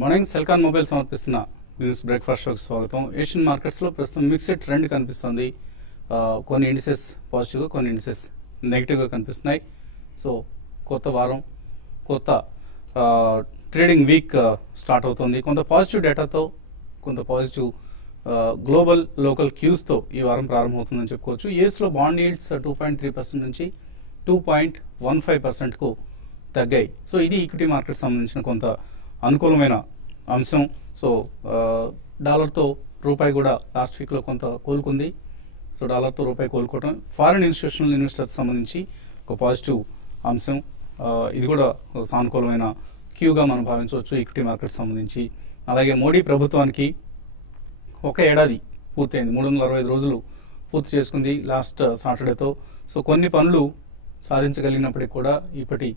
Good morning. Celkon mobile సమర్పిస్తున్న business breakfast షోకి స్వాగతం. ఏషియన్ మార్కెట్స్ లో ప్రస్తుతం మిక్స్డ్ ట్రెండ్ కనిపిస్తుంది. కొన్ని ఇండిసెస్ పాజిటివ్ గా, కొన్ని ఇండిసెస్ నెగిటివ్ గా కనిపిస్తున్నాయి. సో కొత్త వారం, కొత్త ట్రేడింగ్ వీక్ స్టార్ట్ అవుతుంది. కొంత పాజిటివ్ డేటాతో, కొంత పాజిటివ్ గ్లోబల్ లోకల్ క్యూస్ తో ఈ వారం ప్రారంభమవుతుందని చెప్పుకోవచ్చు. యూఎస్ లో బాండ్ ఈల్డ్స్ 2.3% నుంచి 2.15% కు తగ్గాయి. సో ఇది ఈక్విటీ మార్కెట్ సంబంధించిన కొంత అనుకూలమైన అంశం. సో డాలర్తో రూపాయి కూడా లాస్ట్ వీక్ లో కొంత కోలుకుంది. సో డాలర్తో రూపాయి కోలుకోవడం ఫారిన్ ఇన్స్టిట్యూషనల్ ఇన్వెస్టర్స్ సంబంధించి ఒక పాజిటివ్ అంశం. ఇది కూడా సానుకూలమైన క్యూగా మనం భావించవచ్చు ఈక్విటీ మార్కెట్ సంబంధించి. అలాగే మోడీ ప్రభుత్వానికి ఒక ఏడాది పూర్తయింది, 365 రోజులు పూర్తి చేసుకుంది లాస్ట్ సాటర్డేతో. సో కొన్ని పనులు సాధించగలిగినప్పటికీ కూడా ఇప్పటి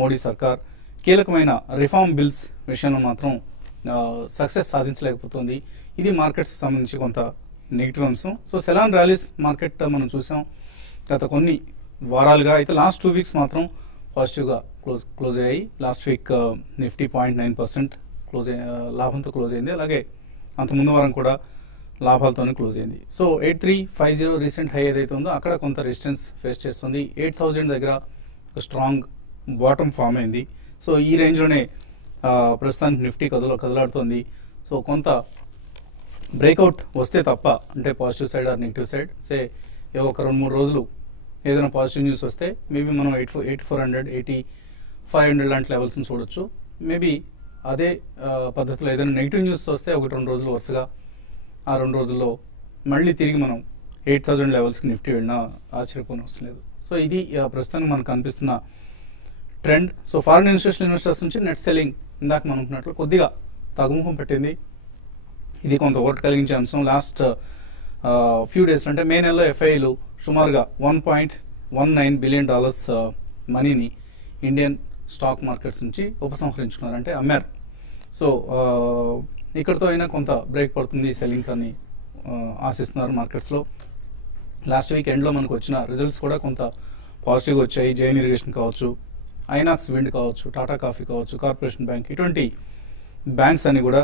మోడీ సర్కార్ కీలకమైన రిఫార్మ్ బిల్స్ విషయంలో మాత్రం సక్సెస్ సాధించలేకపోతుంది. ఇది మార్కెట్స్ సంబంధించి కొంత నెగిటివ్ అంశం. సో సెలాన్ ర్యాలీస్ మార్కెట్ మనం చూసాం గత కొన్ని వారాలుగా. అయితే లాస్ట్ 2 వీక్స్ మాత్రం పాజిటివ్గా క్లోజ్ అయ్యాయి. లాస్ట్ వీక్ నిఫ్టీ 0.9% లాభంతో క్లోజ్ అయింది. అలాగే అంత ముందు వారం కూడా లాభాలతోనే క్లోజ్ అయింది. సో 8350 రీసెంట్ హై ఏదైతే ఉందో అక్కడ కొంత రెసిస్టెన్స్ ఫేస్ చేస్తుంది. 8000 దగ్గర ఒక స్ట్రాంగ్ బాటమ్ ఫామ్ అయింది. సో ఈ రేంజ్లోనే ప్రస్తుతానికి నిఫ్టీ కదలాడుతోంది. సో కొంత బ్రేక్అవుట్ వస్తే తప్ప, అంటే positive side or negative side, ఒక 2-3 రోజులు ఏదైనా పాజిటివ్ న్యూస్ వస్తే మేబీ మనం 8400, 8500 లాంటి లెవెల్స్ని చూడొచ్చు. మేబీ అదే పద్ధతిలో ఏదైనా నెగిటివ్ న్యూస్ వస్తే 1-2 రోజులు వరుసగా, ఆ 2 రోజుల్లో మళ్ళీ తిరిగి మనం 8000 లెవెల్స్కి నిఫ్టీ వెళ్ళినా ఆశ్చర్యపోని అవసరం లేదు. సో ఇది ప్రస్తుతానికి మనకు కనిపిస్తున్న trend. So foreign institutional investors నుంచి నెట్ సెల్లింగ్ ఇందాక మనం అనుకున్నట్లు కొద్దిగా తగ్గుముఖం పెట్టింది. ఇది కొంత ఓట్ కలిగించే అంశం. లాస్ట్ ఫ్యూ డేస్ అంటే మే నెలలో ఎఫ్ఐలు సుమారుగా $1.19 బిలియన్ మనీని ఇండియన్ స్టాక్ మార్కెట్స్ నుంచి ఉపసంహరించుకున్నారు, అంటే అమ్మారు. సో ఇక్కడతో అయినా కొంత బ్రేక్ పడుతుంది సెల్లింగ్ అని ఆశిస్తున్నారు మార్కెట్స్లో. లాస్ట్ వీక్ ఎండ్లో మనకు వచ్చిన రిజల్ట్స్ కూడా కొంత పాజిటివ్గా వచ్చాయి. జైన్ ఇరిగేషన్ కావచ్చు, ఐనాక్స్ విండ్ కావచ్చు, టాటా కాఫీ కావచ్చు, కార్పొరేషన్ బ్యాంక్, ఇటువంటి బ్యాంక్స్ అని కూడా,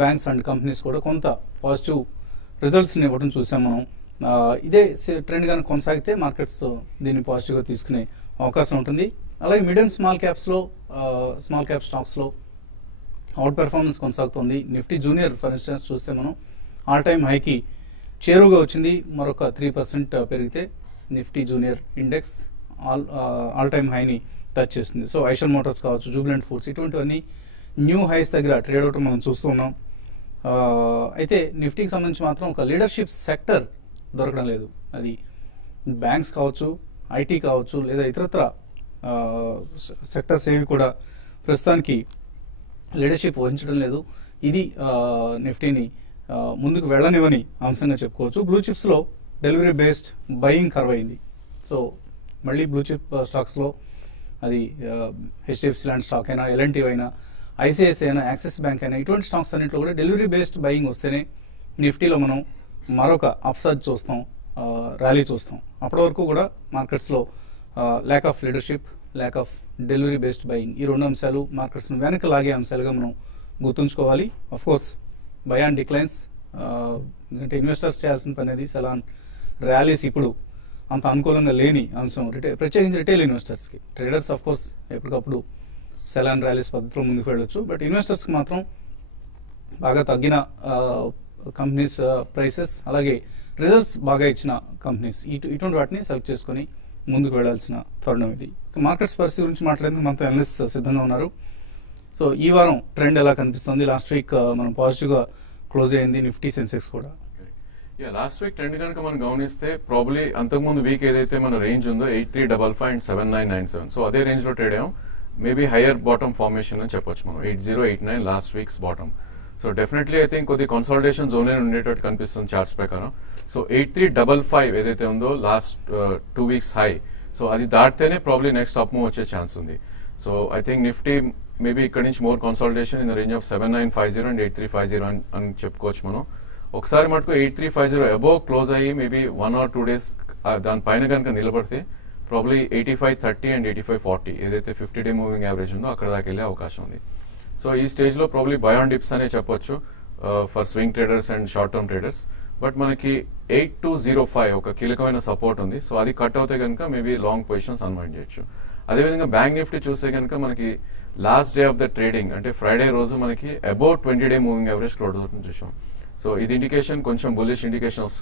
బ్యాంక్స్ అండ్ కంపెనీస్ కూడా కొంత పాజిటివ్ రిజల్ట్స్ని ఇవ్వడం చూసాం మనం. ఇదే ట్రెండ్ కనుక కొనసాగితే మార్కెట్స్ దీన్ని పాజిటివ్గా తీసుకునే అవకాశం ఉంటుంది. అలాగే మిడ్ అండ్ స్మాల్ క్యాప్ స్టాక్స్లో అవుట్ పెర్ఫార్మెన్స్ కొనసాగుతుంది. నిఫ్టీ జూనియర్ ఫర్ ఇన్స్టెన్స్ చూస్తే మనం ఆల్ టైమ్ హైకి చేరువుగా వచ్చింది. మరొక 3% పెరిగితే Nifty junior index all time హైని టచ్ చేస్తుంది. సో ఐషర్ మోటార్స్ కావచ్చు, జూబిలెంట్ ఫుడ్స్, ఇటువంటివన్నీ న్యూ హైస్ దగ్గర ట్రేడ్ అవటం మనం చూస్తున్నాం. అయితే నిఫ్టీకి సంబంధించి మాత్రం ఒక లీడర్షిప్ సెక్టర్ దొరకడం లేదు. అది బ్యాంక్స్ కావచ్చు, ఐటీ కావచ్చు, లేదా ఇతరత్ర సెక్టర్స్ ఏవి కూడా ప్రస్తుతానికి లీడర్షిప్ వహించడం లేదు. ఇది నిఫ్టీని ముందుకు వెళ్ళనివని అంశంగా చెప్పుకోవచ్చు. బ్లూ చిప్స్లో డెలివరీ బేస్డ్ బయింగ్ కర్వ్ అయింది. సో మళ్ళీ బ్లూ చిప్ స్టాక్స్లో అది హెచ్డిఎఫ్సి లాంటి స్టాక్ అయినా, ఎల్ఎన్టీ అయినా, ఐసిఐసిఐ అయినా, యాక్సిస్ బ్యాంక్ అయినా, ఇటువంటి స్టాక్స్ అన్నింటిలో కూడా డెలివరీ బేస్డ్ బయింగ్ వస్తేనే నిఫ్టీలో మనం మరొక అప్సర్జ్ చూస్తాం, ర్యాలీ చూస్తాం. అప్పటి వరకు కూడా మార్కెట్స్లో lack of leadership, lack of delivery based buying, ఈ 2 అంశాలు మార్కెట్స్ను వెనక్కి లాగే అంశాలుగా మనం గుర్తుంచుకోవాలి. Of course by and declines, ఎందుకంటే ఇన్వెస్టర్స్ చేయాల్సిన పని అనేది సెలాన్ ర్యాలీస్ ఇప్పుడు అంత అనుకూలంగా లేని అంశం, ప్రత్యేకించి రిటైల్ ఇన్వెస్టర్స్కి. ట్రేడర్స్ అఫ్ కోర్స్ ఎప్పటికప్పుడు సెలాన్ ర్యాలీస్ పద్ధతిలో ముందుకు వెళ్ళొచ్చు. బట్ ఇన్వెస్టర్స్కి మాత్రం బాగా తగ్గిన కంపెనీస్ ప్రైసెస్, అలాగే రిజల్ట్స్ బాగా ఇచ్చిన కంపెనీస్, ఇటువంటి వాటిని సెలెక్ట్ చేసుకొని ముందుకు వెళ్లాల్సిన తరుణం ఇది. మార్కెట్స్ పరిస్థితి గురించి మాట్లాడేందుకు మనతో అనలిస్ట్ సిద్ధంగా ఉన్నారు. సో ఈ వారం ట్రెండ్ ఎలా కనిపిస్తుంది? లాస్ట్ వీక్ మనం పాజిటివ్గా క్లోజ్ అయింది, నిఫ్టీ సెన్సెక్స్ కూడా. లాస్ట్ వీక్ ట్రెండ్ కనుక మనం గమనిస్తే ప్రాబ్లీ అంతకుముందు వీక్ ఏదైతే మన రేంజ్ ఉందో 8355 అండ్ 7997, సో అదే రేంజ్ లో ట్రేడ్ అయ్యాం. మేబీ హైయర్ బాటమ్ ఫార్మేషన్ అని చెప్పొచ్చు మనం. 8089 last weeks bottom. So definitely I think కొద్ది కన్సాలిడేషన్ జోన్ ఉండేటట్టు కనిపిస్తుంది చార్ట్స్ ప్రకారం. సో 8355 ఏదైతే ఉందో లాస్ట్ 2 వీక్స్ హై, సో అది దాటితేనే ప్రాబ్లీ నెక్స్ట్ అప్ మూవ్ వచ్చే ఛాన్స్ ఉంది. So I think Nifty maybe ఇక్కడ నుంచి more consolidation in the range of 7950 and 8350 అని చెప్పుకోవచ్చు మనం. ఒకసారి మటుకు 8350 అబోవ్ క్లోజ్ అయ్యి మేబీ 1 or 2 days దానిపైన కనుక నిలబడితే ప్రాబ్లీ 8530 అండ్ 8540 ఏదైతే 50-day మూవింగ్ యావరేజ్ ఉందో అక్కడ దాకా వెళ్ళే అవకాశం ఉంది. సో ఈ స్టేజ్ లో ప్రాబ్లీ బై ఆన్ డిప్స్ అనే చెప్పొచ్చు for swing traders and short term traders. But మనకి 8205 ఒక కీలకమైన సపోర్ట్ ఉంది. సో అది కట్ అవుతే కనుక మేబీ లాంగ్ పొజిషన్స్ అన్వైండ్ చేయొచ్చు. అదేవిధంగా బ్యాంక్ నిఫ్టీ చూస్తే కనుక మనకి last day of the trading అంటే ఫ్రైడే రోజు మనకి about 20-day moving average close అవుతుంది చూసాం. సో ఇది ఇండికేషన్ కొంచెం బుల్లిష్ ఇండికేషన్స్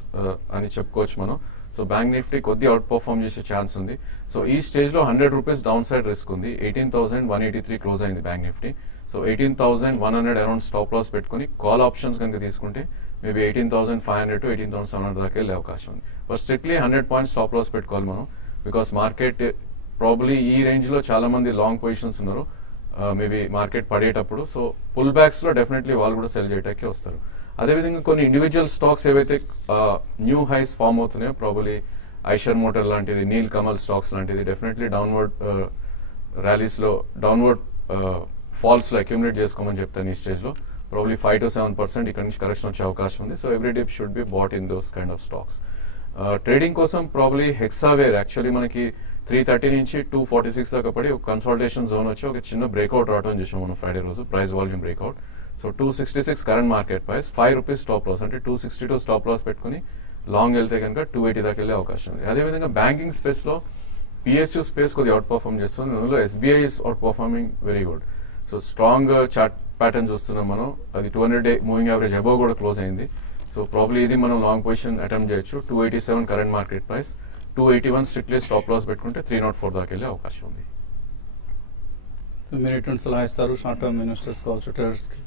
అని చెప్పుకోవచ్చు మనం. సో బ్యాంక్ నిఫ్టీ కొద్ది అవుట్ పర్ఫార్మ్ చేసే ఛాన్స్ ఉంది. సో ఈ స్టేజ్ లో 100 రూపీస్ డౌన్ సైడ్ రిస్క్ ఉంది. 18,183 క్లోజ్ అయింది bank Nifty. So 18,100 around stop loss పెట్టుకుని కాల్ ఆప్షన్స్ కనుక తీసుకుంటే మేబీ 18,500 to 18,700 దాకా వెళ్ళే అవకాశం ఉంది. First strictly 100 points stop loss పెట్టుకోవాలి మనం. బికాస్ మార్కెట్ ప్రాబ్లీ ఈ రేంజ్ లో చాలా మంది లాంగ్ పొజిషన్స్ ఉన్నారు మేబీ మార్కెట్ పడేటప్పుడు. సో పుల్ బ్యాక్స్ లో డెఫినెట్లీ వాళ్ళు కూడా సెల్ చేయడానికి వస్తారు. అదేవిధంగా కొన్ని ఇండివిజువల్ స్టాక్స్ ఏవైతే న్యూ హైస్ ఫామ్ అవుతున్నాయో ప్రాబలీ ఐషర్ మోటార్ లాంటిది, నీల్ కమల్ స్టాక్స్ లాంటిది డెఫినెట్లీ డౌన్వర్డ్ ర్యాలీస్ లో డౌన్వర్డ్ ఫాల్స్ లో అక్యుములేట్ చేసుకోమని చెప్తాను ఈ స్టేజ్ లో. ప్రాబ్లీ 5 to 7% ఇక్కడ నుంచి కరెక్షన్ వచ్చే అవకాశం ఉంది. So every dip should be bought in those kind of stocks. Trading కోసం ప్రాబ్లీ హెక్సావేర్ యాక్చువల్లీ మనకి 330 నుంచి 246 దాకా పడి ఒక కన్సల్టేషన్ జోన్ వచ్చి ఒక చిన్న బ్రేక్అవుట్ రావడం చూసాం మనం ఫ్రైడే రోజు, price volume breakout. So 266 current market price, 5 rupees stop loss అంటే 262 స్టాప్ లాస్ పెట్టుకుని లాంగ్ వెళ్తే కనుక 280 దాకా వెళ్ళే అవకాశం ఉంది. అదేవిధంగా బ్యాంకింగ్ స్పేస్ లో పిఎస్యూ స్పేస్ కొద్దిగా అవుట్ పర్ఫార్మ్ చేస్తుంది. అందులో SBI is outperforming very good. So strong chart pattern చూస్తున్నాం మనం. అది 200-day మూవింగ్ యావరేజ్ అబౌవ్ కూడా క్లోజ్ అయింది. సో ప్రాబ్లీ ఇది మనం లాంగ్ పొజిషన్ అటెంప్ట్ చేయొచ్చు. 287 current market price, 281 strictly stop loss పెట్టుకుంటే 304 దాకా వెళ్ళే అవకాశం ఉంది. మీరు ఎటువంటి సలహా ఇస్తారు షార్ట్ టర్మ్ ఇన్వెస్టర్స్ కావచ్చు, ట్రేడర్స్ కి?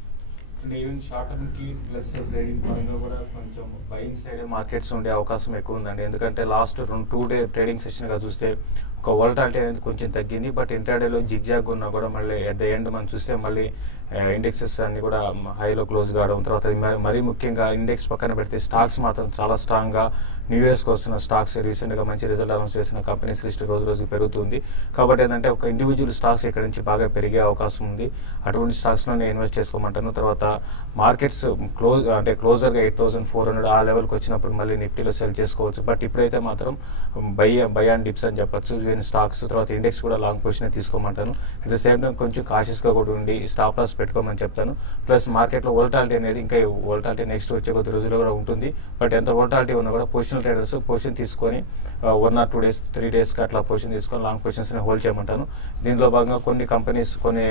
అంటే ఈవెన్ షార్ట్ టర్మ్ కి ప్లస్ ట్రేడింగ్ పరంగా కూడా కొంచెం బయింగ్ సైడ్ మార్కెట్స్ ఉండే అవకాశం ఎక్కువ ఉందండి. ఎందుకంటే లాస్ట్ 2 day ట్రేడింగ్ సెషన్ గా చూస్తే ఒక వోలటాలిటీ అనేది కొంచెం తగ్గింది. బట్ ఇంటర్డేలో జిగ్జాగ్ ఉన్నా కూడా మళ్ళీ ఎట్ ద ఎండ్ మనం చూస్తే మళ్ళీ ఇండెక్సెస్ అన్ని కూడా హైలో క్లోజ్ కావడం, తర్వాత మరీ ముఖ్యంగా ఇండెక్స్ పక్కన పెడితే స్టాక్స్ మాత్రం చాలా స్ట్రాంగ్ గా న్యూ ఇయర్స్ కి వస్తున్న స్టాక్స్ రీసెంట్ గా మంచి రిజల్ట్ అనౌన్స్ చేసిన కంపెనీస్ లిస్ట్ రోజు రోజుకి పెరుగుతుంది. కాబట్టి ఏంటంటే ఒక ఇండివిజువల్ స్టాక్స్ ఇక్కడ నుంచి బాగా పెరిగే అవకాశం ఉంది. అటువంటి స్టాక్స్ లో నేను ఇన్వెస్ట్ చేసుకోమంటాను. తర్వాత మార్కెట్స్ క్లోజర్ గా 8,400 ఆ లెవెల్కి వచ్చినప్పుడు మళ్ళీ నిఫ్టీలో సెల్ చేసుకోవచ్చు. బట్ ఇప్పుడైతే మాత్రం బై అండ్ డిప్స్ అని చెప్పొచ్చు. ఈవెన్ స్టాక్స్ తర్వాత ఇండెక్స్ కూడా లాంగ్ పొజిషన్ తీసుకోమంటాను. అట్ ద సేమ్ టైం కొంచెం కాషియస్ గా కూడా ఉండి స్టాప్ లాస్ పెట్టుకోమని చెప్తాను. ప్లస్ మార్కెట్ లో వోలటాలిటీ అనేది ఇంకా వోలటాలిటీ నెక్స్ట్ వచ్చే కొద్ది రోజుల్లో కూడా ఉంటుంది. బట్ ఎంత వోలటాలిటీ ఉన్నా కూడా పొజిషనల్ ట్రేడర్స్ పొజిషన్ తీసుకొని 1 or 2 days 3 days కి అట్లా పొజిషన్ తీసుకొని లాంగ్ పొజిషన్స్ ని హోల్డ్ చేయమంటాను. దీనిలో భాగంగా కొన్ని కంపెనీస్ అంటే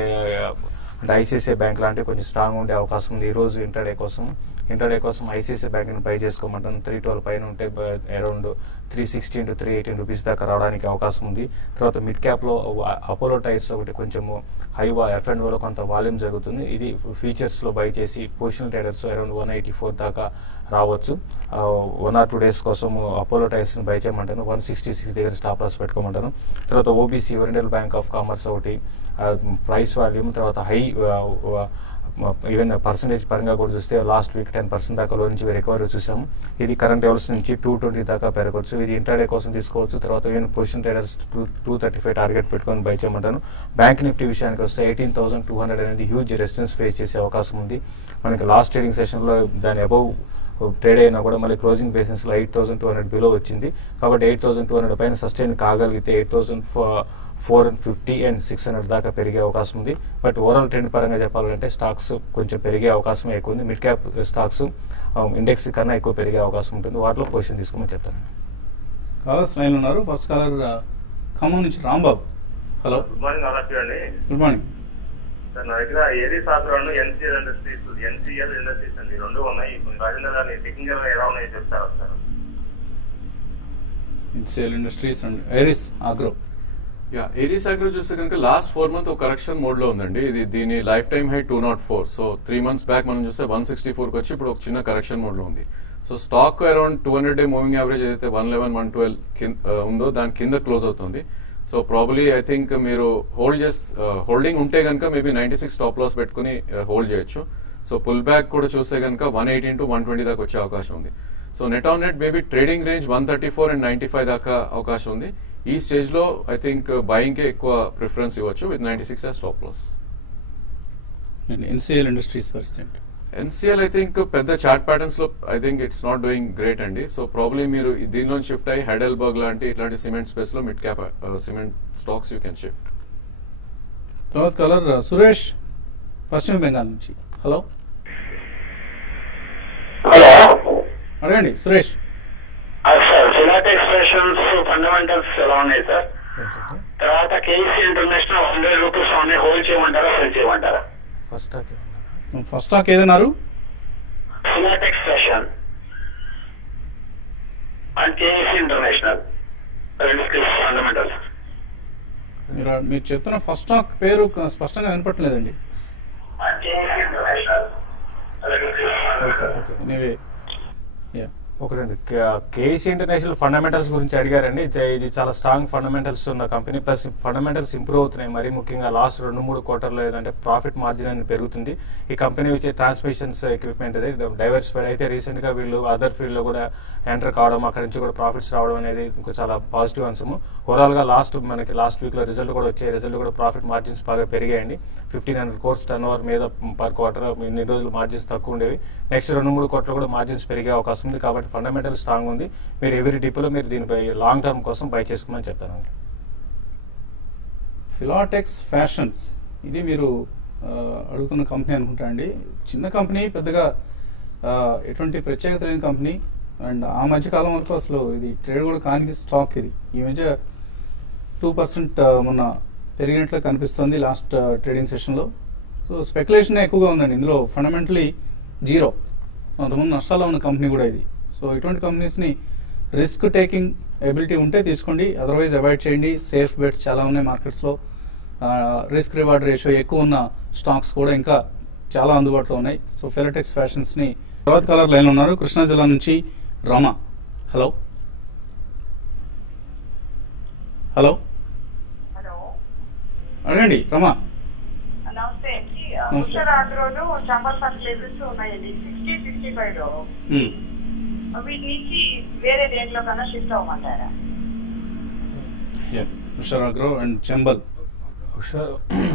ఐసిఐసిఐ బ్యాంక్ లాంటివి కొంచెం స్ట్రాంగ్ ఉండే అవకాశం ఉంది. ఈ రోజు ఇంటర్డే కోసం ఐసిఐసిఐ బ్యాంక్ ని బై చేసుకోమంటాను. 312 పైన ఉంటే అరౌండ్ 316 to 318 రూపీస్ దాకా రావడానికి అవకాశం ఉంది. తర్వాత మిడ్ క్యాప్ లో అపోలో టైర్స్ ఒకటి కొంచెం హై F&O లో కొంత వాల్యూమ్ జరుగుతుంది. ఇది ఫ్యూచర్స్ లో బై చేసి పొజిషనల్ ట్రేడర్స్ అరౌండ్ 184 దాకా రావచ్చు. 1 or 2 days కోసం అపోలో టైర్స్ ని బై చేయమంటాను. 166 దగ్గర స్టాప్ లాస్ పెట్టుకోమంటాను. తర్వాత OBC oriental bank of commerce ఒకటి ప్రైస్ వాల్యూమ్ తర్వాత హై ఈవెన్ పర్సంటేజ్ పరంగా కూడా చూస్తే లాస్ట్ వీక్ 10% దాకా లో నుంచి రికవరీ చూసాము. ఇది కరెంట్ లెవెల్స్ నుంచి 220 దాకా పెరగవచ్చు. ఇది ఇంటర్డే కోసం తీసుకోవచ్చు. తర్వాత ఈవెన్ పొజిషన్ ట్రేడర్స్ 235 టార్గెట్ పెట్టుకొని బై చేయమంటాను. బ్యాంక్ నిఫ్టీ విషయానికి వస్తే 18,200 అనేది హ్యూజ్ రెసిస్టెన్స్ ఫేస్ చేసే అవకాశం ఉంది. మనకి లాస్ట్ ట్రేడింగ్ సెషన్ లో దాని అబౌవ్ ట్రేడ్ అయినా కూడా మళ్ళీ క్లోజింగ్ బేసిస్ లో 8,200 బిలో వచ్చింది. కాబట్టి 8,200 పైన సస్టైన్ కాగలిగితే 8,450 and 600 దాకా పెరిగే అవకాశం ఉంది. బట్ ఓవరాల్ ట్రెండ్ పరంగా చెప్పాలంటే స్టాక్స్ కొంచెం పెరిగే అవకాశం ఎక్కువ ఉంది. మిడ్ క్యాప్ స్టాక్స్ ఇండెక్స్ కన్నా ఎక్కువ పెరిగే అవకాశం ఉంటుంది. వాటిలో పొజిషన్ తీసుకోమని చెప్తాను. కాలర్స్ లైన్ ఉన్నారు. ఫస్ట్ కాలర్ ఖమ్మం నుంచి రాంబాబు. Hello, good morning. అలా చూడండి గుడ్ మార్నింగ్ సార్. నా దగ్గర ఏరీస్ ఆగ్రోను ఎన్సీఎల్ ఇండస్ట్రీస్ అండి, 2 ఉన్నాయి. రాజేంద్ర గారిని టెక్నికల్ గా ఎలా ఉన్నాయి చెప్తారా sir? NCL industries and Aries agro. Aries agro చూస్తే కనుక లాస్ట్ 4 months ఒక కరెక్షన్ మోడ్ లో ఉందండి. ఇది దీని life time high 204. So 3 months back మనం చూస్తే 164 వచ్చి ఇప్పుడు ఒక చిన్న కరెక్షన్ మోడ్ లో ఉంది. So stock around 200-day moving average ఏదైతే 111, 112 ఉందో దాని కింద క్లోజ్ అవుతుంది. సో ప్రాబలీ ఐ థింక్ మీరు హోల్డింగ్ ఉంటే కనుక మేబీ 96 స్టాప్ లాస్ పెట్టుకుని హోల్డ్ చేయొచ్చు. సో పుల్ బ్యాక్ కూడా చూస్తే కనుక 118 to 120 దాకా వచ్చే అవకాశం ఉంది. So net on net maybe trading range 134 and 95 దాకా అవకాశం ఉంది. ఈ స్టేజ్ లో ఐ థింక్ బయింగ్ కే ఎక్కువ ప్రిఫరెన్స్ ఇవ్వచ్చు with 96 as stop loss. NCL industries పరిస్థితి. ఎన్సీఎల్ ఐ థింక్ పెద్ద చార్ట్ ప్యాటర్న్స్ లో I think it's not doing great అండి. సో ప్రాబ్లీ మీరు దీనిలో షిఫ్ట్ అయ్యి హైడెల్బర్గ్ లాంటి ఇట్లాంటి సిమెంట్ స్పేస్ లో mid cap cement stocks you can shift. తర్వాత కలర్ సురేష్ పశ్చిమ బెంగాల్ నుంచి. హలో హలో అడగండి Suresh. Sir Filatex Fashions fundamentals ఎలా ఉన్నాయి సార్? తర్వాత కేసీ ఇంటర్నేషనల్ 100 రూపీస్ ఉన్నాయి, హోల్డ్ చేయమంటారా సెల్ చేయమంటారా? ఫస్ట్ స్టాక్ ఏదన్నారు? Filatex fashion and KC international రెండు ఫండమెంటల్స్. మీరు చెప్తున్న ఫస్ట్ స్టాక్ పేరు స్పష్టంగా వినపట్లేదండి. కేసీ ఇంటర్నేషనల్ ఒకటండి, కేసీ ఇంటర్నేషనల్ ఫండమెంటల్స్ గురించి అడిగారండి. ఇది చాలా స్ట్రాంగ్ ఫండమెంటల్స్ ఉన్న కంపెనీ, ప్లస్ ఫండమెంటల్స్ ఇంప్రూవ్ అవుతున్నాయి. మరి ముఖ్యంగా లాస్ట్ 2-3 క్వార్టర్లో ఏదంటే ప్రాఫిట్ మార్జిన్ అనేది పెరుగుతుంది. ఈ కంపెనీ వచ్చే ట్రాన్స్మిషన్స్ ఎక్విప్మెంట్ అది డైవర్సిఫైడ్ అయితే రీసెంట్ గా వీళ్ళు అదర్ ఫీల్డ్ లో కూడా ఎంటర్ కావడం, అక్కడి నుంచి కూడా ప్రాఫిట్స్ రావడం అనేది చాలా పాజిటివ్ అంశము. ఓవరాల్ గా మనకి లాస్ట్ వీక్ లో రిజల్ట్ కూడా వచ్చాయి. రిజల్ట్ కూడా ప్రాఫిట్ మార్జిన్స్ బాగా పెరిగాయండి. 1500 crores టర్న్ ఓవర్ మీద పర్ క్వార్టర్ ఇన్ని రోజులు మార్జిన్స్ తక్కువ ఉండేవి. నెక్స్ట్ 2-3 క్వార్టర్ కూడా మార్జిన్స్ పెరిగే అవకాశం ఉంది. కాబట్టి ఫండమెంటల్ స్ట్రాంగ్ ఉంది. మీరు ఎవరీ డిపోలో మీరు దీనిపై లాంగ్ టర్మ్ కోసం బై చేసుకోమని చెప్తానండి. ఫిలాటెక్స్ ఫ్యాషన్స్ ఇది మీరు అడుగుతున్న కంపెనీ అనుకుంటా అండి. చిన్న కంపెనీ, పెద్దగా ఎటువంటి ప్రత్యేకత లేని కంపెనీ. అండ్ ఆ మధ్య కాలం వరకు అసలు ఇది ట్రేడ్ కూడా కాని స్టాక్. ఇది ఈ మధ్య 2% మొన్న పెరిగినట్లు కనిపిస్తుంది లాస్ట్ ట్రేడింగ్ సెషన్లో. సో స్పెక్యులేషన్ ఎక్కువగా ఉందండి ఇందులో. ఫండమెంటలీ జీరో, అంతకుముందు నష్టాల్లో ఉన్న కంపెనీ కూడా ఇది. సో ఇటువంటి కంపెనీస్ని రిస్క్ టేకింగ్ ఎబిలిటీ ఉంటే తీసుకోండి, అదర్వైజ్ అవాయిడ్ చేయండి. సేఫ్ బెట్స్ చాలా ఉన్నాయి మార్కెట్స్లో. రిస్క్ రివార్డ్ రేషియో ఎక్కువ ఉన్న స్టాక్స్ కూడా ఇంకా చాలా అందుబాటులో ఉన్నాయి. సో ఫిలాటెక్స్ ఫ్యాషన్స్ని తర్వాత కాలర్ లైన్లో ఉన్నారు, కృష్ణా జిల్లా నుంచి రమ. హలో హలో అడగండి రమ. నమస్తే అండి. ఉత్తరాంధ్రలో చంబల్ ఫర్టిలైజర్స్ ఉన్నాయండి 60-65లో. వీటి నుంచి వేరే దేంట్లో కన్నా షిఫ్ట్ అవ్వమంటారా? హుషారాగ్రో అండ్ చంబల్.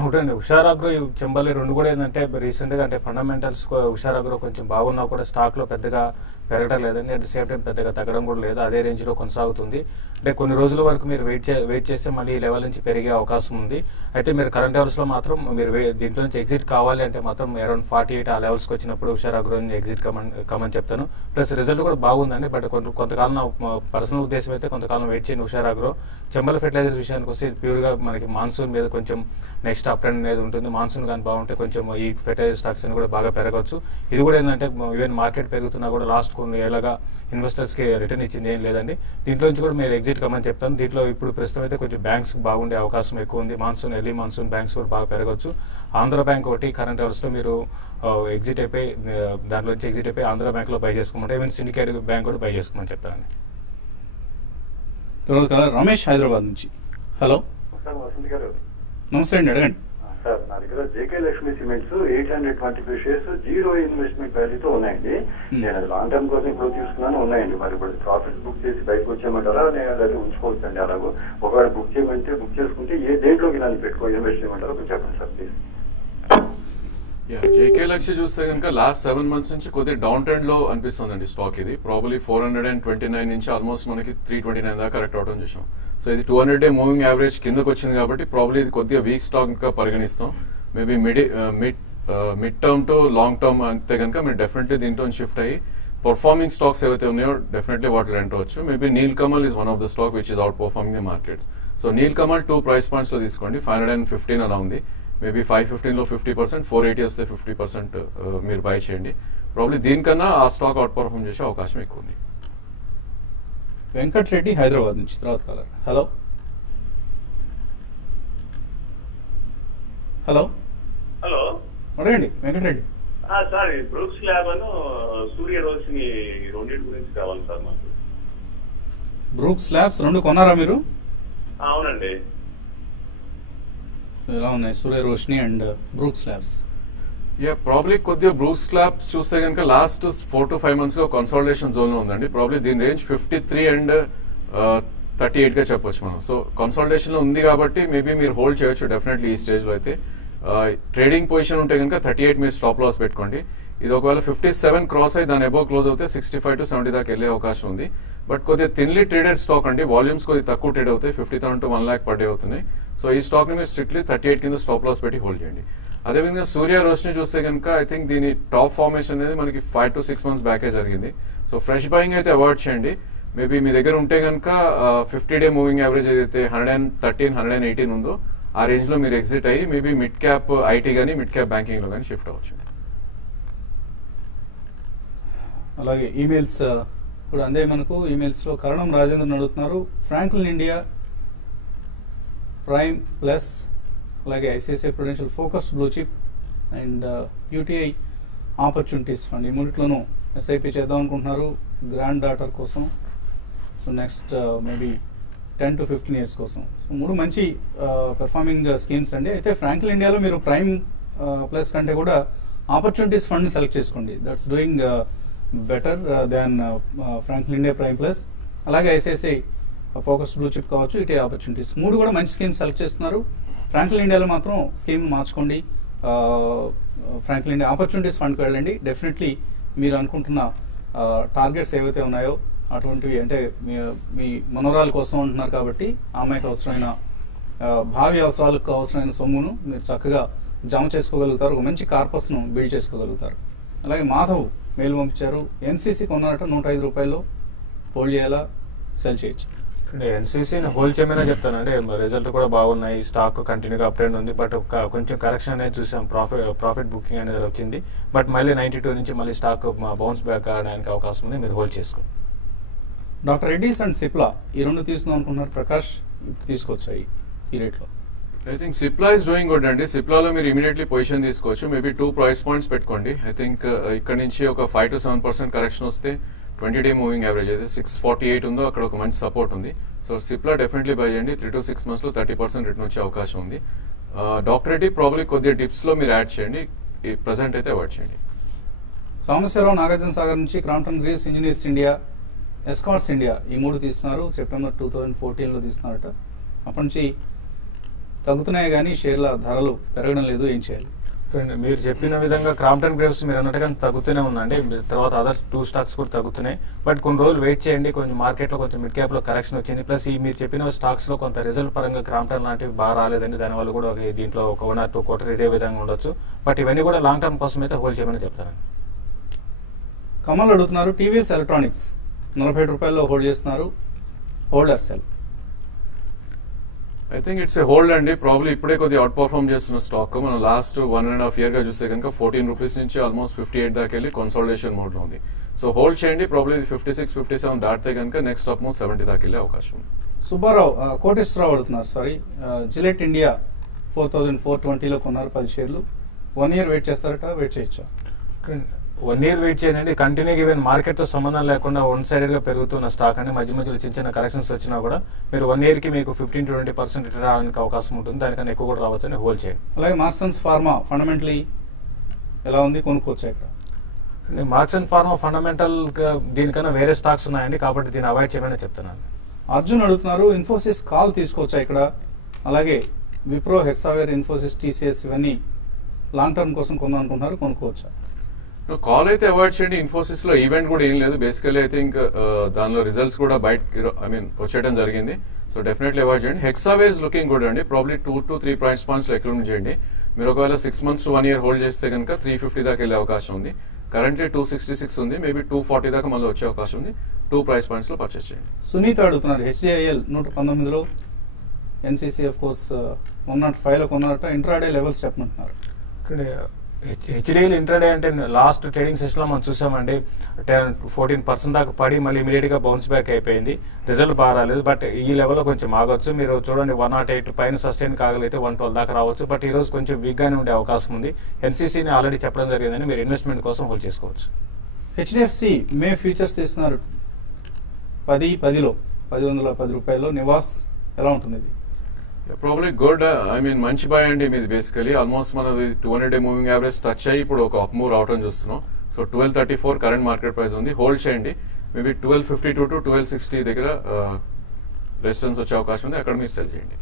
ఒకటండి, హుషారాగ్రో చెంబలి రెండు కూడా ఏంటంటే రీసెంట్ గా అంటే ఫండమెంటల్స్ హుషారాగ్రో కొంచెం బాగున్నా కూడా స్టాక్ లో పెద్దగా పెరగడం లేదండి. అట్ ద సేమ్ టైం పెద్దగా తగ్గడం కూడా లేదు, అదే రేంజ్ లో కొనసాగుతుంది. అంటే కొన్ని రోజుల వరకు మీరు వెయిట్ చేస్తే మళ్ళీ ఈ లెవెల్ నుంచి పెరిగే అవకాశం ఉంది. అయితే మీరు కరెంట్ లెవెల్స్ లో మాత్రం మీరు దీంట్లో నుంచి ఎగ్జిట్ కావాలి అంటే మాత్రం అరౌండ్ 48 ఆ లెవెల్స్ కి వచ్చినప్పుడు హుషారాగ్రో ఎగ్జిట్ కమని చెప్తాను. ప్లస్ రిజల్ట్ కూడా బాగుందండి. బట్ కొంతకాలం పర్సనల్ ఉద్దేశం అయితే కొంతకాలం వెయిట్ చేయండి హుషారాగ్రో. చెంబల్ ఫెర్టిలైజర్ విషయానికి వస్తే ప్యూర్ గా మనకి మాన్సూన్ మీద కొంచెం నెక్స్ట్ అప్ ట్రెండ్ అనేది ఉంటుంది. మాన్సూన్ కానీ బాగుంటే కొంచెం ఈ ఫెర్టిలైజర్ స్టాక్స్ అని కూడా బాగా పెరగవచ్చు. ఇది కూడా ఏంటంటే ఈవెన్ మార్కెట్ పెరుగుతున్నా కూడా లాస్ట్ కొన్ని ఏళ్ళగా ఇన్వెస్టర్స్ కి రిటర్న్ ఇచ్చింది ఏం లేదండి. దీంట్లో నుంచి కూడా మీరు ఎగ్జిట్ కమని చెప్తాను. దీంట్లో ఇప్పుడు ప్రస్తుతం అయితే కొంచెం బ్యాంక్స్ బాగుండే అవకాశం ఎక్కువ ఉంది. ఎర్లీ మాన్సూన్ బ్యాంక్స్ కూడా బాగా పెరగవచ్చు. ఆంధ్ర బ్యాంక్ ఒకటి కరెంట్ అవర్స్ లో మీరు ఎగ్జిట్ అయిపోయి దాంట్లో నుంచి ఎగ్జిట్ అయిపోయి ఆంధ్ర బ్యాంక్ లో బై చేసుకోమంటే ఈవెన్ సిండికేట్ బ్యాంక్ కూడా బై చేసుకోమని చెప్తానండి. తర్వాత రమేష్ హైదరాబాద్ నుంచి. హలో నమస్తే అండి, అడగండి సార్. నా దగ్గర JK Lakshmi cements 825 shares 0 investment వాల్యూతో ఉన్నాయండి. నేను అది లాంగ్ టర్మ్ కోసం ఇప్పుడు తీసుకున్నాను, ఉన్నాయండి. మరి ఇప్పుడు ప్రాఫిట్ బుక్ చేసి బయటకు వచ్చేయమంటారా, నేను అది ఉంచుకోవచ్చండి అలాగో? ఒకవేళ బుక్ చేయమంటే బుక్ చేసుకుంటే దేంట్లోకి నన్ను పెట్టుకో ఇన్వెస్ట్ చేయమంటారో కొంచెం చెప్పండి సార్ ప్లీజ్. జేకే లక్ష్మి చూస్తే కనుక లాస్ట్ 7 months నుంచి కొద్దిగా డౌన్ ట్రెండ్ లో అనిపిస్తుందండి స్టాక్. ఇది ప్రాబబ్లీ 429 నుంచి ఆల్మోస్ట్ మనకి 329 దాకా కరెక్ట్ అవడం చూసాం. సో ఇది 200 day మూవింగ్ యావరేజ్ కిందకు వచ్చింది కాబట్టి ప్రాబ్లీ ఇది కొద్దిగా వీక్ స్టాక్ ఇంకా పరిగణిస్తాం. Maybe mid term two long term అంతే కనుక మీరు డెఫినెట్లీ దీంట్లో షిఫ్ట్ అయ్యి పర్ఫార్మింగ్ స్టాక్స్ ఏవైతే ఉన్నాయో డెఫినెట్లీ వాటిలో ఎంటర్ వచ్చు. Maybe Nilkamal is one of the stock which is outperforming the markets. So Nilkamal 2 price points లో తీసుకోండి. 515 అలా ఉంది. మేబీ 515 లో 50%, 480 వస్తే 50% మీరు బై చేయండి. ప్రాబ్లీ దీనికన్నా ఆ స్టాక్ అవుట్ పర్ఫార్మ్ చేసే అవకాశం ఎక్కువ ఉంది. వెంకట్ రెడ్డి హైదరాబాద్ నుంచి తర్వాత కాలర్. హలో హలో హలో అడగండి Venkat Reddy. Sir Brooks lab అను సూర్య రోషిని రెండింటి గురించి కావాలి సార్ మాకు. బ్రూక్స్ ల్యాబ్స్ రెండు కొన్నారా మీరు? అవునండి. ఎలా ఉన్నాయి Surya Roshni and Brooks labs? Probably కొద్దిగా బ్రూక్స్ ల్యాబ్స్ చూస్తే కనుక లాస్ట్ 4 to 5 months గా కన్సాలిడేషన్ జోన్ లో ఉందండి. ప్రాబ్లీ దీని రేంజ్ 53 and 38 గా చెప్పొచ్చు మనం. సో కన్సాలిడేషన్ లో ఉంది కాబట్టి మేబీ మీరు హోల్డ్ చేయొచ్చు డెఫినెట్లీ ఈ స్టేజ్ లో అయితే. ట్రేడింగ్ పొజిషన్ ఉంటే కనుక 38 మీరు స్టాప్ లాస్ పెట్టుకోండి. ఇది ఒకవేళ 57 క్రాస్ అయ్యి దాని అబౌవ్ క్లోజ్ అవుతే 65 to 70 దాకా వెళ్లే అవకాశం ఉంది. బట్ కొద్దిగా థిన్లీ ట్రేడెడ్ స్టాక్ అండి. వాల్యూమ్స్ కొద్దిగా తక్కువ ట్రేడ్ అవుతాయి. 50,000 to 1 lakh per day అవుతున్నాయి. సో ఈ స్టాక్ ని మీరు స్ట్రిక్ట్లీ 38 కింద స్టాప్ లాస్ పెట్టి హోల్డ్ చేయండి. అదేవిధంగా సూర్య రోష్ని చూస్తే కనుక ఐ థింక్ దీని టాప్ ఫార్మేషన్ అనేది మనకి 5 to 6 months బ్యాకే జరిగింది. సో ఫ్రెష్ బయింగ్ అయితే అవాయిడ్ చేయండి. మేబీ మీ దగ్గర ఉంటే కనుక 50-day మూవింగ్ యావరేజ్ ఏదైతే 113, 118 ఉందో ఆ రేంజ్ లో మీరు ఎగ్జిట్ అయ్యి మేబీ మిడ్ క్యాప్ ఐటీ కానీ మిడ్ క్యాప్ బ్యాంకింగ్ లో కానీ షిఫ్ట్ అవ్వచ్చు. అలాగే ఈమెయిల్స్ ఇప్పుడు అందే మనకు ఈమెయిల్స్ లో కరణం రాజేంద్రన్ అడుగుతున్నారు, ఫ్రాంక్లిన్ ఇండియా ప్రైమ్ ప్లస్ అలాగే ICICI Prudential focus blue chip and UTI opportunities fund ఈ మూడిట్లోనూ ఎస్ఐపి చేద్దాం అనుకుంటున్నారు గ్రాండ్ డాటర్ కోసం. So next maybe 10 to 15 years కోసం. సో మూడు మంచి పెర్ఫార్మింగ్ స్కీమ్స్ అండి. అయితే ఫ్రాంక్లిన్ ఇండియాలో మీరు ప్రైమ్ ప్లస్ కంటే కూడా ఆపర్చునిటీస్ ఫండ్ సెలెక్ట్ చేసుకోండి. That's doing better than Franklin India prime plus. అలాగే ఐసిఐసిఐ ఫోకస్ బ్లూ చిప్ కావచ్చు, ఇటే ఆపర్చునిటీస్ మూడు కూడా మంచి స్కీమ్స్ సెలెక్ట్ చేస్తున్నారు. ఫ్రాంక్లిన్ ఇండియాలో మాత్రం స్కీమ్ మార్చుకోండి. ఫ్రాంక్లిన్ ఇండియా ఆపర్చునిటీస్ ఫండ్కి వెళ్ళండి. డెఫినెట్లీ మీరు అనుకుంటున్న టార్గెట్స్ ఏవైతే ఉన్నాయో అటువంటివి, అంటే మీ మనోరాల కోసం అంటున్నారు కాబట్టి ఆ అమ్మాయికి అవసరమైన భావి అవసరాలకు అవసరమైన సొమ్మును మీరు చక్కగా జమ చేసుకోగలుగుతారు. ఒక మంచి కార్పస్ను బిల్డ్ చేసుకోగలుగుతారు. అలాగే మాధవ్ మెయిల్ పంపించారు, ఎన్సీసీ కొన్నారట 105 రూపాయల్లో, హోల్డ్ చేయాలా సెల్ చేయొచ్చు? ఎన్సీసీని హోల్డ్ చేయమనే చెప్తానండి. రిజల్ట్ కూడా బాగున్నాయి, స్టాక్ కంటిన్యూగా అప్ ట్రెండ్ ఉంది. బట్ కొంచెం కరెక్షన్ అనేది చూసాం, ప్రాఫిట్ బుకింగ్ అనేది వచ్చింది. బట్ మళ్ళీ 92 నుంచి మళ్ళీ స్టాక్ బౌన్స్ బ్యాక్ అవడానికి అవకాశం ఉంది, మీరు హోల్డ్ చేసుకోండి. డాక్టర్ రెడ్డీస్ అండ్ సిప్లా ఈ రెండు తీసుకుందాం అనుకుంటున్నారు ప్రకాష్, తీసుకోవచ్చాయి ఈ రేట్లో? I think Cipla is doing good అండి. సిప్లాలో మీరు ఇమీడియట్లీ పొజిషన్ తీసుకోవచ్చు. మేబీ 2 price points పెట్టుకోండి. ఐ థింక్ ఇక్కడ నుంచి ఒక 5 to 7% కరెక్షన్ వస్తే 20-day మూవింగ్ యావరేజ్ అయితే 648 ఉందో అక్కడ ఒక మంచి సపోర్ట్ ఉంది. సో సిప్లా డెఫినెట్లీ బై చేయండి. 3 to 6 months లో 30% రిటర్న్ వచ్చే అవకాశం ఉంది. డాక్టర్ రెడ్డి ప్రాబ్లీ కొద్దిగా టిప్స్ లో మీరు యాడ్ చేయండి, ప్రెసెంట్ అయితే అవాయిడ్ చేయండి. సాంబశివరావు నాగార్జున సాగర్ నుంచి Crompton Greaves engineers India, Escorts India ఈ మూడు తీస్తున్నారు. సెప్టెంబర్ 2014లో తీస్తున్నారట. అప్పటి నుంచి తగ్గుతున్నాయి కానీ షేర్ల ధరలు పెరగడం లేదు, ఏం చేయాలి? మీరు చెప్పిన విధంగా క్రాంప్టన్ గ్రేవ్స్ మీరు అన్నట్టుగా తగ్గుతూనే ఉందండి. తర్వాత అదర్ 2 స్టాక్స్ కూడా తగ్గుతున్నాయి. బట్ కొన్ని రోజులు వెయిట్ చేయండి, కొంచెం మార్కెట్ లో కొంచెం మిడ్ క్యాప్ లో కరెక్షన్ వచ్చింది. ప్లస్ ఈ మీరు చెప్పిన స్టాక్స్ లో కొంత రిజల్ట్ పరంగా క్రాంప్టన్ లాంటివి బాగా రాలేదండి. దానివల్ల కూడా దీంట్లో ఒక 1 or 2 quarter ఇదే విధంగా ఉండొచ్చు. బట్ ఇవన్నీ కూడా లాంగ్ టర్మ్ కోసం అయితే హోల్డ్ చేయమని చెప్తానండి. కమల్ అడుగుతున్నారు, టీవీఎస్ ఎలక్ట్రానిక్స్ 47 రూపాయల్లో హోల్డ్ చేస్తున్నారు, holder cell? I think it's a hold అండి. ప్రాబ్లీ ఇప్పుడే కొద్దిగా అవుట్ పర్ఫార్మ్ చేస్తున్న స్టాక్. మనం లాస్ట్ 1.5 year గా చూస్తే కనుక 14 రూపీస్ నుంచి ఆల్మోస్ట్ 58 దాకా వెళ్ళి కన్సాలిడేషన్ మోడ్ లో ఉంది. సో హోల్డ్ చేయండి. ప్రాబ్లీ 56, 57 దాటితే కనుక నెక్స్ట్ టాప్ మోస్ట్ 70 దాకా వెళ్ళే అవకాశం ఉంది. సుబ్బారావు కోటేశ్వరరావు అడుగుతున్నారు, సారీ, జిలెట్ ఇండియా 4420లో కొన్నారు 10 షేర్లు. 1 year వెయిట్ చేస్తారట, వెయిట్ చేయొచ్చా? 1 year వెయిట్ చేయండి. కంటిన్యూగా ఈవెన్ మార్కెట్ తో సంబంధం లేకుండా 1 sided గా పెరుగుతున్న స్టాక్ అని మధ్య మధ్యలో చిన్న చిన్న కరెక్షన్స్ వచ్చినా కూడా మీరు 1 year కి మీకు 15 to 20% రిటర్న్ రావడానికి అవకాశం ఉంటుంది. దానికన్నా ఎక్కువ కూడా రావచ్చు అని హోల్డ్ చేయండి. అలాగే మార్క్సన్స్ ఫార్మా ఫండమెంటలీ ఎలా ఉంది, కొనుక్కోవచ్చా ఇక్కడ? మార్క్సన్ ఫార్మా ఫండమెంటల్ దీనికన్నా వేరే స్టాక్స్ ఉన్నాయండి, కాబట్టి దీన్ని అవాయిడ్ చేయమని చెప్తున్నాను. అర్జున్ అడుగుతున్నారు, ఇన్ఫోసిస్ కాల్ తీసుకోవచ్చా ఇక్కడ? అలాగే విప్రో, హెక్సావేర్, ఇన్ఫోసిస్, టీసీఎస్ ఇవన్నీ లాంగ్ టర్మ్ కోసం కొందాం అనుకుంటున్నారు, కొనుక్కోవచ్చా? కాల్ అయితే అవాయిడ్ చేయండి. ఇన్ఫోసిస్ లో ఈవెంట్ కూడా ఏం లేదు. బేసికలీ ఐ థింక్ దానిలో రిజల్ట్స్ కూడా బయట వచ్చేయడం జరిగింది. సో డెఫినెట్లీ అవాయిడ్ చేయండి. హెక్సావేర్ ఇస్ లుకింగ్ గుడ్ అండి. ప్రాబ్లీ 2 to 3 price points లో ఎక్కడ చేయండి. మీరు ఒకవేళ 6 months to 1 year హోల్డ్ చేస్తే కనుక 350 దాకా వెళ్ళే అవకాశం ఉంది. కరెంట్లీ 266 ఉంది, మేబీ 240 దాకా మళ్ళీ వచ్చే అవకాశం ఉంది. 2 price points లో పర్చేస్ చేయండి. సునీత అడుగుతున్నారు, హెచ్డిఐఎల్ 119లో, ఎన్సీసీ ఆఫ్ కోర్స్ 105లో కొన్నారట, ఇంట్రాడే లెవెల్స్ చెప్పమంటున్నారు. హెచ్డిఎల్ ఇంట్రాడే అంటే లాస్ట్ ట్రేడింగ్ సెషన్ లో మనం చూసామండి, 14% దాకా పడి మళ్ళీ ఇమీడియట్ గా బౌన్స్ బ్యాక్ అయిపోయింది. రిజల్ట్ బాగా రాలేదు. బట్ ఈ లెవెల్లో కొంచెం ఆగొచ్చు. మీరు చూడండి 108 పైన సస్టైన్ కాగలిగితే 112 దాకా రావచ్చు. బట్ ఈ రోజు కొంచెం వీక్ గానే ఉండే అవకాశం ఉంది. ఎన్సీసీని ఆల్రెడీ చెప్పడం జరిగిందని మీరు ఇన్వెస్ట్మెంట్ కోసం హోల్డ్ చేసుకోవచ్చు. హెచ్డిఎఫ్సి మే ఫ్యూచర్స్ తీస్తున్నారు 10లో 110 రూపాయల్లో. నివాస్ ఎలా ఉంటుంది ఇది? Probably good. ఐ మీన్ మంచి బై అండి మీది. బేసికలీ ఆల్మోస్ట్ మనది 200-day మూవింగ్ యావరేజ్ టచ్ అయ్యి ఇప్పుడు ఒక అప్ మూవ్ రావడం చూస్తున్నాం. సో 1234 కరెంట్ మార్కెట్ ప్రైస్ ఉంది, హోల్డ్ చేయండి. మేబీ 1252 to 1260 దగ్గర రెసిస్టెన్స్ వచ్చే అవకాశం ఉంది, అక్కడ మీరు సెల్ చేయండి.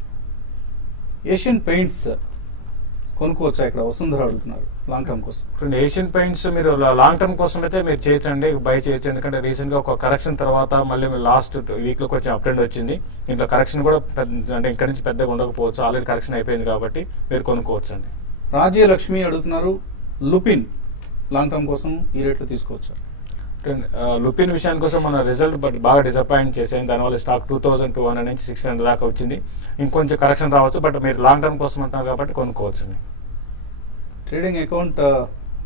ఏషియన్ పెయింట్స్ కొనుక్కోవచ్చా ఇక్కడ? వసుంధర అడుగుతున్నారు లాంగ్ టర్మ్ కోసం. ఇప్పుడు ఏషియన్ పెయింట్స్ మీరు లాంగ్ టర్మ్ కోసం అయితే మీరు చేయొచ్చండి, బై చేయొచ్చు. ఎందుకంటే రీసెంట్ గా ఒక కరెక్షన్ తర్వాత మళ్ళీ లాస్ట్ వీక్ లో కొంచెం అప్ ట్రెండ్ వచ్చింది. దీంట్లో కరెక్షన్ కూడా అంటే ఇక్కడ నుంచి పెద్దగా ఉండకపోవచ్చు, ఆల్రెడీ కరెక్షన్ అయిపోయింది కాబట్టి మీరు కొనుక్కోవచ్చు అండి. రాజ్యలక్ష్మి అడుగుతున్నారు, లుపిన్ లాంగ్ టర్మ్ కోసం ఈ రేట్లో తీసుకోవచ్చు. లుపిన్ విషయానికి కోసం మన రిజల్ట్ బట్ బాగా డిసప్పాయింట్ చేసాయి. దానివల్ల స్టాక్ 2200 నుంచి 600 దాకా వచ్చింది. ఇంకొంచెం కరెక్షన్ రావచ్చు, బట్ మీరు లాంగ్ టర్మ్ కోసం అంటున్నారు కాబట్టి కొనుక్కోవచ్చు. ట్రేడింగ్ అకౌంట్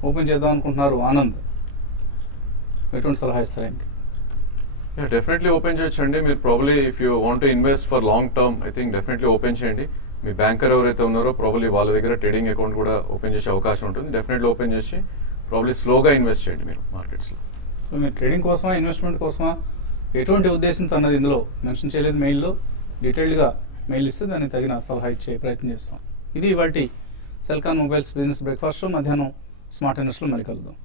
ఓపెన్ చేద్దాం అనుకుంటున్నారు ఆనంద్, ఎటువంటి సలహా ఇస్తారు ఆయనకి? డెఫినెట్లీ ఓపెన్ చేయొచ్చండి. మీరు probably if you want to invest for long term I think definitely open చేయండి. మీ బ్యాంకర్ ఎవరైతే ఉన్నారో ప్రాబ్లీ వాళ్ళ దగ్గర ట్రేడింగ్ అకౌంట్ కూడా ఓపెన్ చేసే అవకాశం ఉంటుంది. డెఫినెట్లీ ఓపెన్ చేసి ప్రాబ్లీ స్లోగా ఇన్వెస్ట్ చేయండి మీరు మార్కెట్స్లో. సో మీరు ట్రేడింగ్ కోసమా, ఇన్వెస్ట్మెంట్ కోసమా, ఎటువంటి ఉద్దేశంతో అన్నది ఇందులో మెన్షన్ చేయలేదు మెయిల్లో. డీటెయిల్డ్గా మెయిల్ ఇస్తే దానికి తగిన సలహా ఇచ్చే ప్రయత్నం చేస్తాం. ఇది ఇవాల్టి Celkon mobiles business breakfast show. మధ్యాహ్నం స్మార్ట్ ఇన్వెస్ట్లో మళ్ళీ కలుద్దాం.